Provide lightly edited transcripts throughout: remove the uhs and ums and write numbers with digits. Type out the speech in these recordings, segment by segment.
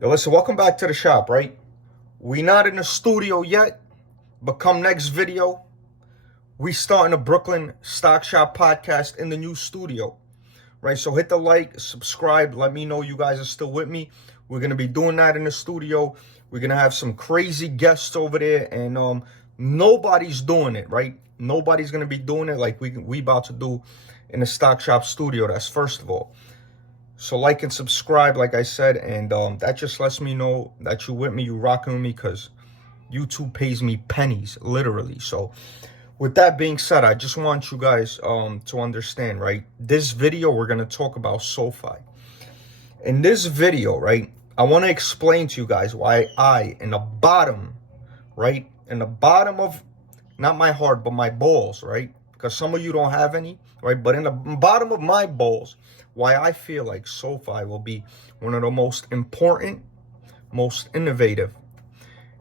Yo, listen, welcome back to the shop, right? We not in the studio yet, but come next video, we starting a Brooklyn Stock Shop podcast in the new studio, right? So hit the like, subscribe, let me know you guys are still with me. We're gonna be doing that in the studio. We're gonna have some crazy guests over there, and nobody's doing it, right? Nobody's gonna be doing it like we about to do in the Stock Shop studio. That's first of all. So like and subscribe, like I said, and that just lets me know that you with me, you rocking with me, because YouTube pays me pennies, literally. So with that being said, I just want you guys to understand, right? This video, we're going to talk about SOFI. In this video, right, I want to explain to you guys why in the bottom, right, in the bottom of, not my heart, but my balls, right? Because some of you don't have any, right? But in the bottom of my balls, why I feel like SoFi will be one of the most important, most innovative,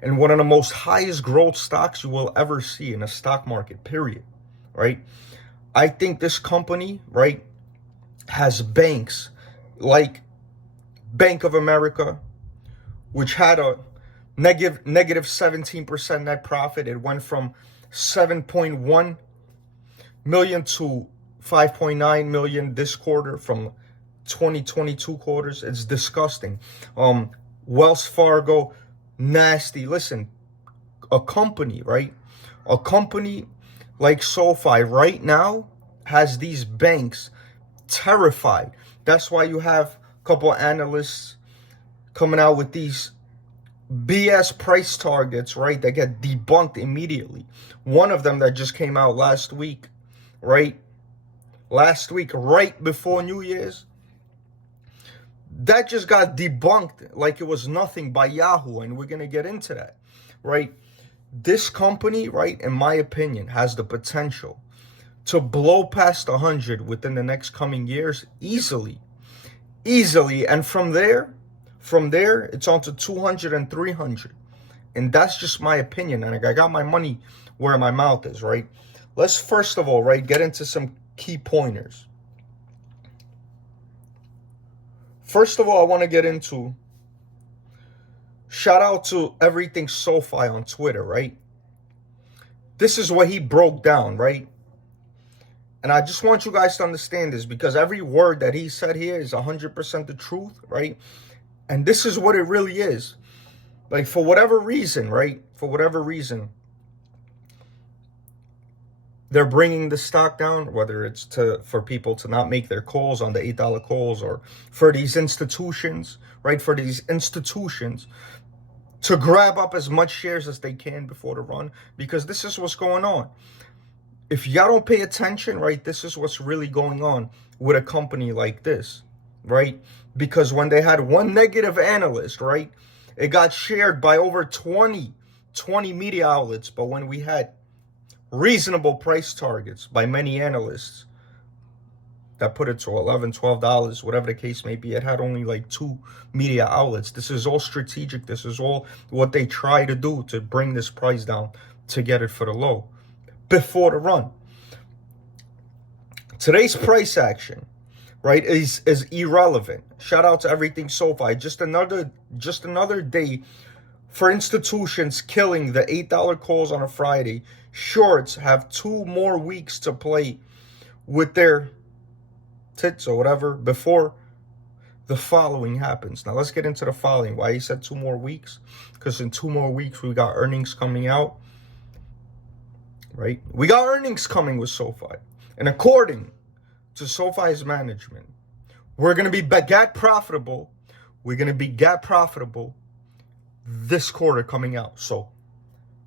and one of the most highest growth stocks you will ever see in a stock market, period, right? I think this company, right, has banks like Bank of America, which had a negative 17% net profit. It went from 7.1 million to 5.9 million this quarter from 2022 quarters. It's disgusting. Wells Fargo, nasty. Listen, a company, right? A company like SoFi right now has these banks terrified. That's why you have a couple of analysts coming out with these BS price targets, right? That get debunked immediately. One of them that just came out last week, right? Last week, right before New Year's, that just got debunked like it was nothing by Yahoo, and we're going to get into that, right? This company, right, in my opinion, has the potential to blow past 100 within the next coming years easily. And from there, it's on to 200 and 300. And that's just my opinion. And I got my money where my mouth is, right? Let's first of all, right, get into some key pointers. First of all, I want to get into, shout out to Everything SoFi on Twitter, right? This is what he broke down, right? And I just want you guys to understand this, because every word that he said here is 100% the truth, right? And this is what it really is. Like, for whatever reason, right? For whatever reason, they're bringing the stock down, whether it's for people to not make their calls on the $8 calls, or for these institutions, right? For these institutions to grab up as much shares as they can before the run, because this is what's going on. If y'all don't pay attention, right, this is what's really going on with a company like this, right? Because when they had one negative analyst, right, it got shared by over 20 media outlets. But when we had reasonable price targets by many analysts that put it to $11, $12, whatever the case may be, it had only like 2 media outlets. This is all strategic. This is all what they try to do to bring this price down to get it for the low before the run. Today's price action, right, is irrelevant. Shout out to Everything SoFi. Just another day for institutions killing the $8 calls on a Friday. Shorts have 2 more weeks to play with their tits or whatever before the following happens. Now let's get into the following. Why he said 2 more weeks? Because in 2 more weeks we got earnings coming out, right? We got earnings coming with SoFi. And according to SoFi's management, we're going to be GAAP profitable. We're going to be GAAP profitable this quarter coming out. So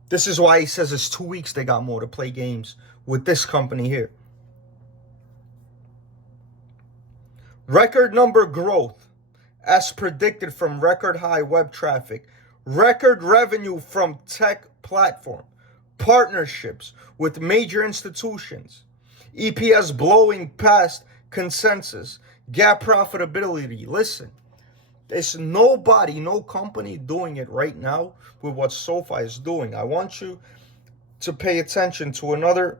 this is why he says it's 2 weeks they got more to play games with this company here. Record number growth as predicted from record high web traffic. Record revenue from tech platform. Partnerships with major institutions. EPS blowing past consensus. GAAP profitability. Listen, there's nobody, no company doing it right now with what SoFi is doing. I want you to pay attention to another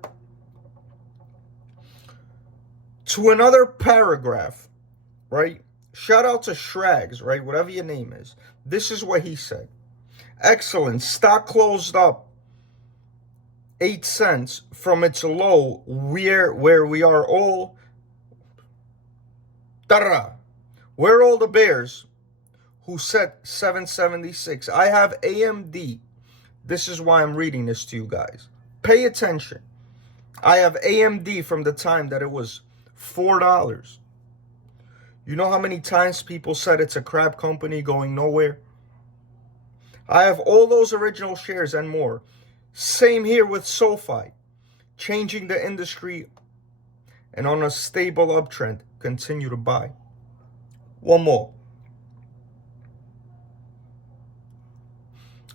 paragraph, right, Shout out to Shrags, right? Whatever your name is. This is what he said. Excellent. Stock closed up 8 cents from its low where we are all we're all the bears who set 776. I have AMD. This is why I'm reading this to you guys. Pay attention. I have AMD from the time that it was $4. You know how many times people said it's a crap company going nowhere? I have all those original shares and more. Same here with SOFI. Changing the industry and on a stable uptrend. Continue to buy. One more.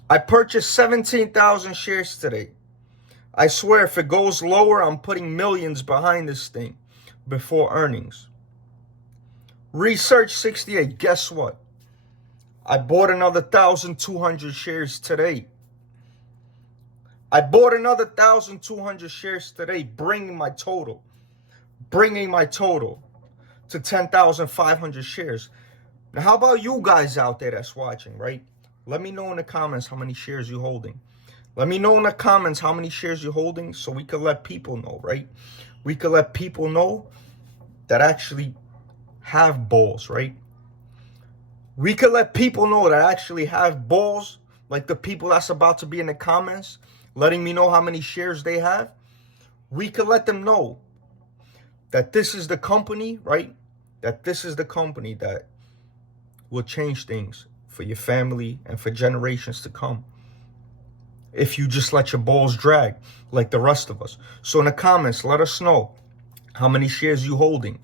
I purchased 17,000 shares today. I swear if it goes lower, I'm putting millions behind this thing before earnings. Research 68. Guess what? I bought another 1,200 shares today. I bought another 1,200 shares today, bringing my total to 10,500 shares. Now, how about you guys out there that's watching, right? Let me know in the comments how many shares you're holding. Let me know in the comments how many shares you're holding so we can let people know, right? We can let people know that actually have balls, right? We can let people know that actually have balls, like the people that's about to be in the comments, letting me know how many shares they have. We can let them know that this is the company, right? That this is the company that will change things for your family and for generations to come. If you just let your balls drag like the rest of us. So in the comments, let us know how many shares you holding.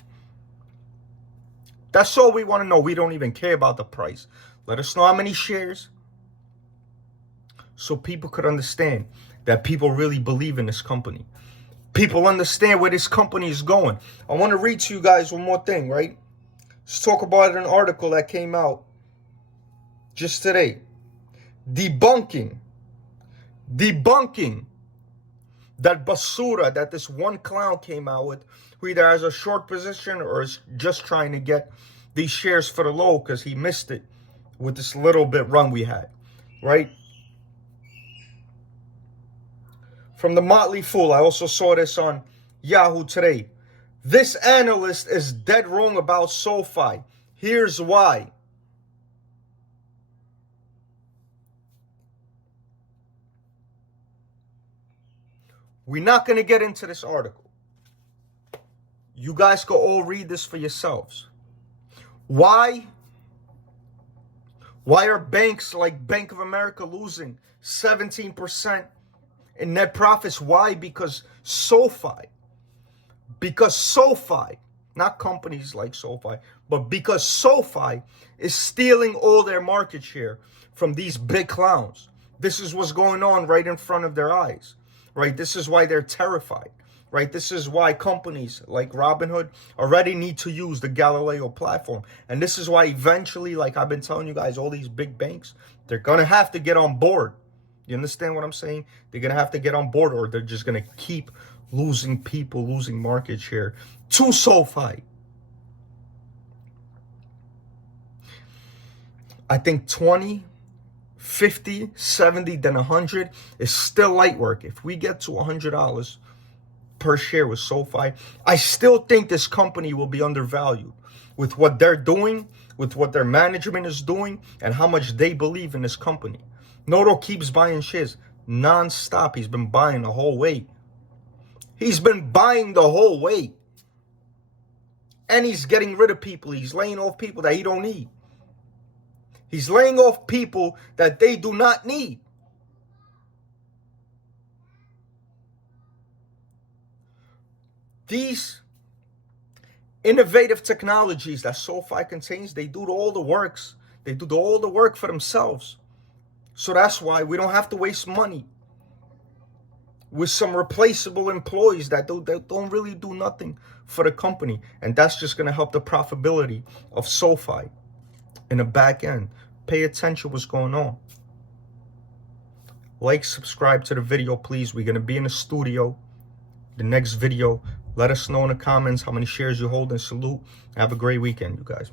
That's all we want to know. We don't even care about the price. Let us know how many shares so people could understand that people really believe in this company. People understand where this company is going. I want to read to you guys one more thing, right? Let's talk about an article that came out just today. Debunking that basura that this one clown came out with, who either has a short position or is just trying to get these shares for the low because he missed it with this little bit run we had, right? From the Motley Fool, I also saw this on Yahoo today. This analyst is dead wrong about SOFI. Here's why. We're not going to get into this article. You guys can all read this for yourselves. Why are banks like Bank of America losing 17% in net profits? Why? Because SOFI, not companies like SOFI, but because SOFI is stealing all their market share from these big clowns. This is what's going on right in front of their eyes, right? This is why they're terrified, right? This is why companies like Robinhood already need to use the Galileo platform. And this is why eventually, like I've been telling you guys, all these big banks, they're going to have to get on board. You understand what I'm saying? They're going to have to get on board or they're just going to keep losing people, losing market share to SOFI. I think 20, 50, 70, then 100 is still light work. If we get to $100 per share with SOFI, I still think this company will be undervalued with what they're doing, with what their management is doing, and how much they believe in this company. Noto keeps buying shares non-stop. He's been buying the whole way. And he's getting rid of people. He's laying off people that he don't need. He's laying off people that they do not need. These innovative technologies that SOFI contains, they do all the works. They do all the work for themselves. So that's why we don't have to waste money with some replaceable employees that don't really do nothing for the company. And that's just going to help the profitability of SOFI in the back end. Pay attention what's going on. Like, subscribe to the video, please. We're going to be in the studio. The next video. Let us know in the comments how many shares you hold, and salute. Have a great weekend, you guys.